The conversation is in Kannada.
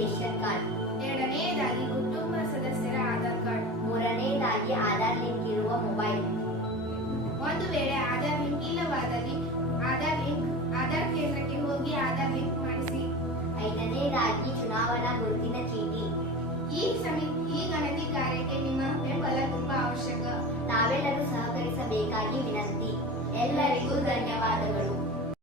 Ration card. ಎರಡನೆಯದಾಗಿ ಕುಟುಂಬ ಸದಸ್ಯರ ಆಧಾರ್ ಕಾರ್ಡ್. ಮೂರನೆಯದಾಗಿ ಆಧಾರ್ ಲಿಂಕ್ ಇರುವ ಮೊಬೈಲ್. ಒಂದು ವೇಳೆ ಆಧಾರ್ ಲಿಂಕ್ ಇಲ್ಲವಾದಲ್ಲಿ ಆಧಾರ್ ಕೇಂದ್ರಕ್ಕೆ ಹೋಗಿ ಆಧಾರ್ ಲಿಂಕ್ ಮಾಡಿಸಿ. ಐದನೆಯದಾಗಿ ಚುನಾವಣಾ ಗುರುತಿನ ಚೀಟಿ. ಈ ಗಣತಿ ಕಾರ್ಯಕ್ಕೆ ನಿಮ್ಮ ಬೆಂಬಲ ತುಂಬಾ ಅವಶ್ಯಕ. ನಾವೆಲ್ಲರೂ ಸಹಕರಿಸಬೇಕಾಗಿ ವಿನಂತಿ. ಎಲ್ಲರಿಗೂ ಧನ್ಯವಾದಗಳು.